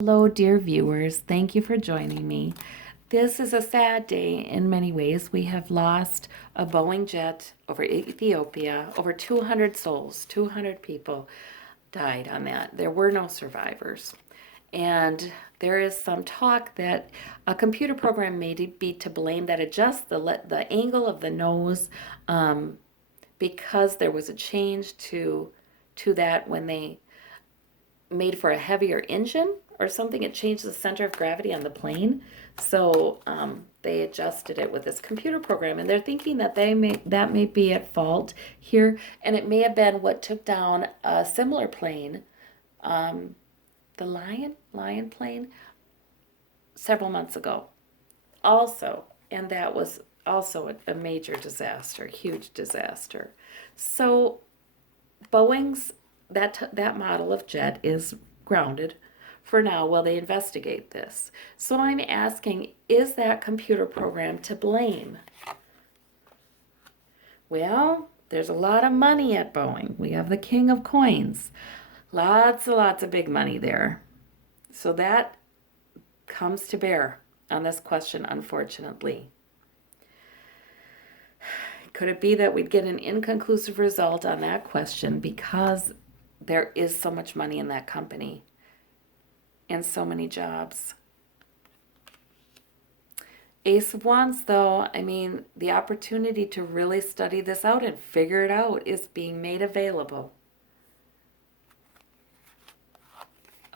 Hello, dear viewers. Thank you for joining me. This is a sad day in many ways. We have lost a Boeing jet over Ethiopia. Over 200 souls, 200 people died on that. There were no survivors. And there is some talk that a computer program may be to blame that adjusts the angle of the nose because there was a change to that when they made for a heavier engine or something. It changed the center of gravity on the plane. So they adjusted it with this computer program, and they're thinking that that may be at fault here, and it may have been what took down a similar plane, the Lion plane, several months ago. Also, and that was also a major disaster, huge disaster. So Boeing's that model of jet is grounded for now while they investigate this. So I'm asking, is that computer program to blame? Well, there's a lot of money at Boeing. We have the king of coins. Lots and lots of big money there. So that comes to bear on this question, unfortunately. Could it be that we'd get an inconclusive result on that question because there is so much money in that company and so many jobs? Ace of Wands, though, I mean, the opportunity to really study this out and figure it out is being made available.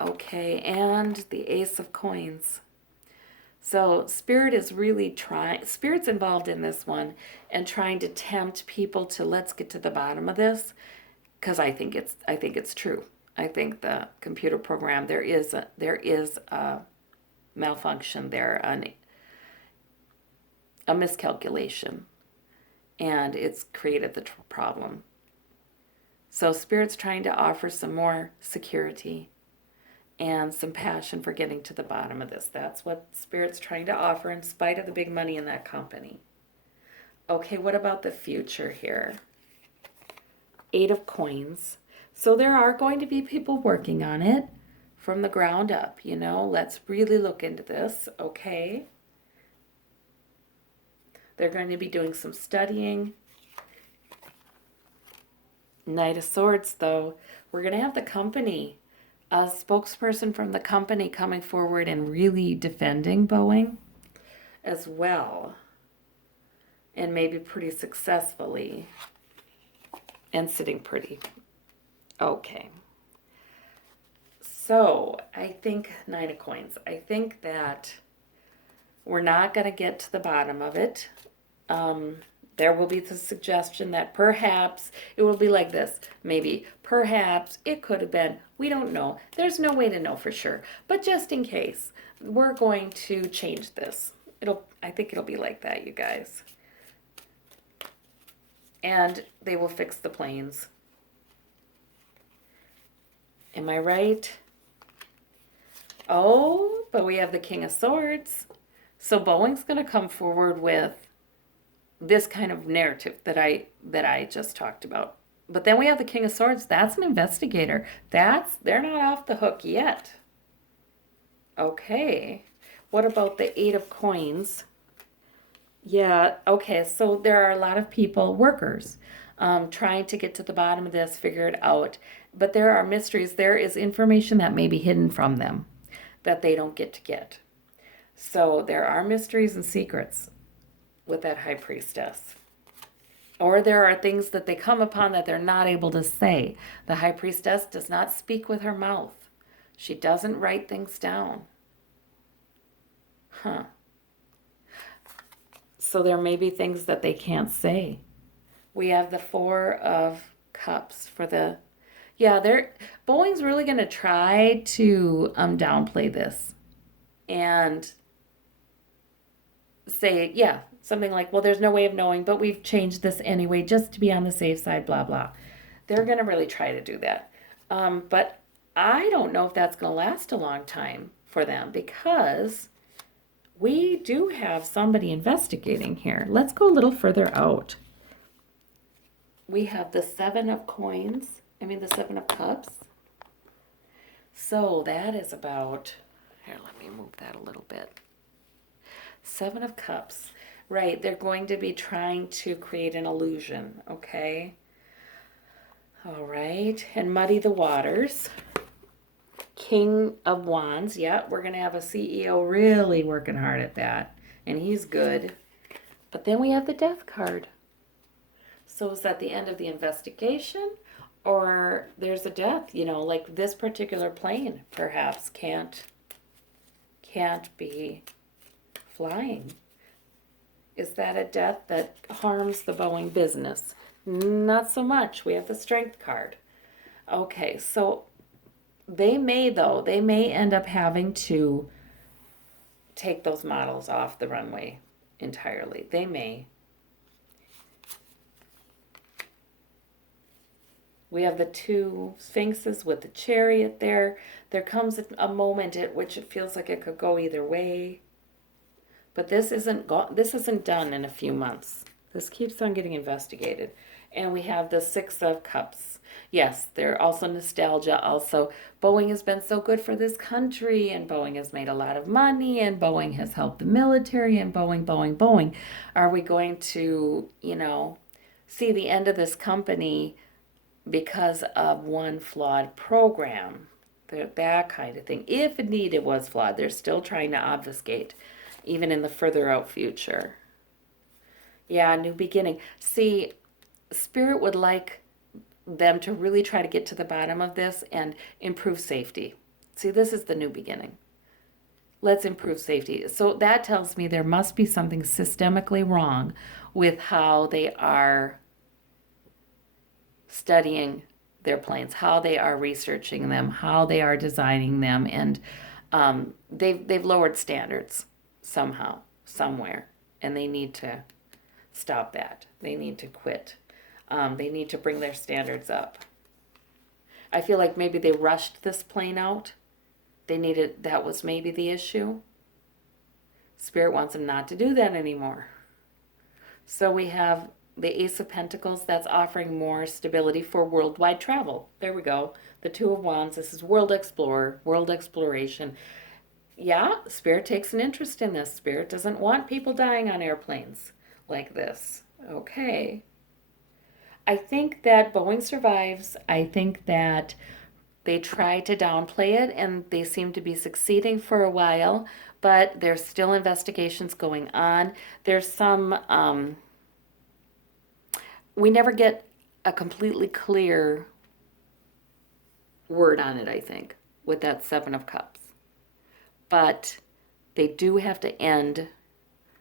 Okay, and the Ace of Coins. So Spirit is really trying, Spirit's involved in this one and trying to tempt people to let's get to the bottom of this, because I think it's true. I think the computer program, there is a malfunction there, a miscalculation, and it's created the problem. So Spirit's trying to offer some more security and some passion for getting to the bottom of this. That's what Spirit's trying to offer in spite of the big money in that company. Okay, what about the future here? Eight of Coins. So there are going to be people working on it from the ground up, let's really look into this, okay? They're going to be doing some studying. Knight of Swords, though, we're going to have the company, a spokesperson from the company coming forward and really defending Boeing as well, and maybe pretty successfully, and sitting pretty. Okay. So I think Nine of Coins. I think that we're not going to get to the bottom of it. There will be the suggestion that perhaps it will be like this. Maybe, perhaps, it could have been. We don't know. There's no way to know for sure. But just in case, we're going to change this. I think it'll be like that, you guys. And they will fix the planes. Am I right? Oh, but we have the King of Swords. So Boeing's going to come forward with this kind of narrative that I just talked about. But then we have the King of Swords. That's an investigator. They're not off the hook yet. Okay. What about the Eight of Coins? Yeah, okay, so there are a lot of people, workers, trying to get to the bottom of this, figure it out. But there are mysteries. There is information that may be hidden from them that they don't get to get. So there are mysteries and secrets with that High Priestess. Or there are things that they come upon that they're not able to say. The High Priestess does not speak with her mouth. She doesn't write things down. Huh. So there may be things that they can't say. We have the Four of Cups for the... Yeah, Boeing's really going to try to downplay this and say, yeah, something like, well, there's no way of knowing, but we've changed this anyway just to be on the safe side, blah, blah. They're going to really try to do that. But I don't know if that's going to last a long time for them because we do have somebody investigating here. Let's go a little further out. We have the Seven of Cups. So that is about Here, let me move that a little bit. Seven of Cups. Right, they're going to be trying to create an illusion, okay? All right, and muddy the waters. King of Wands. Yeah, we're going to have a CEO really working hard at that. And he's good. But then we have the Death card. So is that the end of the investigation? Or there's a death, like this particular plane perhaps can't be flying. Is that a death that harms the Boeing business? Not so much. We have the Strength card. Okay, so they may end up having to take those models off the runway entirely. They may. We have the two sphinxes with the chariot there. There comes a moment at which it feels like it could go either way. But this isn't done in a few months. This keeps on getting investigated. And we have the Six of Cups. Yes, they're also nostalgia. Also, Boeing has been so good for this country, and Boeing has made a lot of money, and Boeing has helped the military, and Boeing. Are we going to, see the end of this company because of one flawed program? That kind of thing. If indeed it was flawed, they're still trying to obfuscate, even in the further out future. Yeah, new beginning. See, Spirit would like them to really try to get to the bottom of this and improve safety. See, this is the new beginning. Let's improve safety. So that tells me there must be something systemically wrong with how they are studying their planes, how they are researching them, how they are designing them, and they've lowered standards somehow, somewhere, and they need to stop that. They need to quit. They need to bring their standards up. I feel like maybe they rushed this plane out. That was maybe the issue. Spirit wants them not to do that anymore. So we have the Ace of Pentacles, that's offering more stability for worldwide travel. There we go. The Two of Wands, this is world explorer, world exploration. Yeah, Spirit takes an interest in this. Spirit doesn't want people dying on airplanes like this. Okay. I think that Boeing survives. I think that they try to downplay it, and they seem to be succeeding for a while, but there's still investigations going on. There's some, we never get a completely clear word on it, I think, with that Seven of Cups. But they do have to end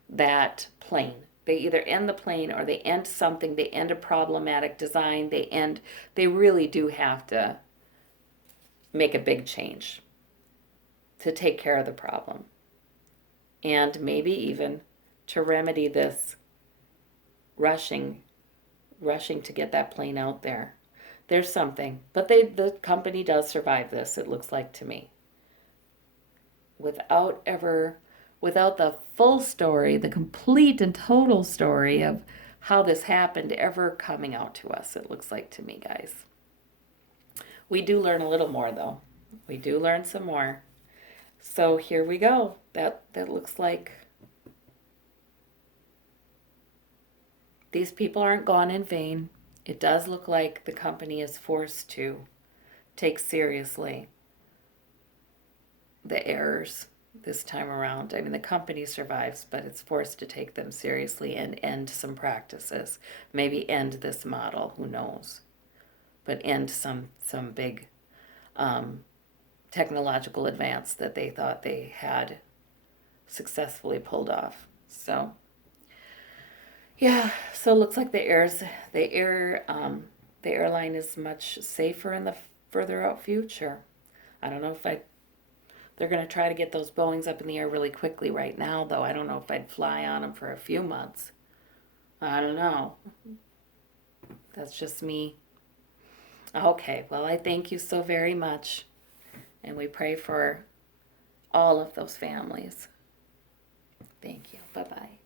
that plane. They either end the plane or they end something. They end a problematic design. They really do have to make a big change to take care of the problem. And maybe even to remedy this rushing to get that plane out there. There's something. But the company does survive this, it looks like to me. Without the full story, the complete and total story of how this happened ever coming out to us, it looks like to me, guys. We do learn a little more, though. We do learn some more. So here we go. That looks like these people aren't gone in vain. It does look like the company is forced to take seriously the errors this time around. I mean, the company survives, but it's forced to take them seriously and end some practices. Maybe end this model, who knows? But end some big technological advance that they thought they had successfully pulled off. So, yeah, so it looks like the airline is much safer in the further out future. I don't know if they're going to try to get those Boeings up in the air really quickly right now, though. I don't know if I'd fly on them for a few months. I don't know. That's just me. Okay, well, I thank you so very much. And we pray for all of those families. Thank you. Bye-bye.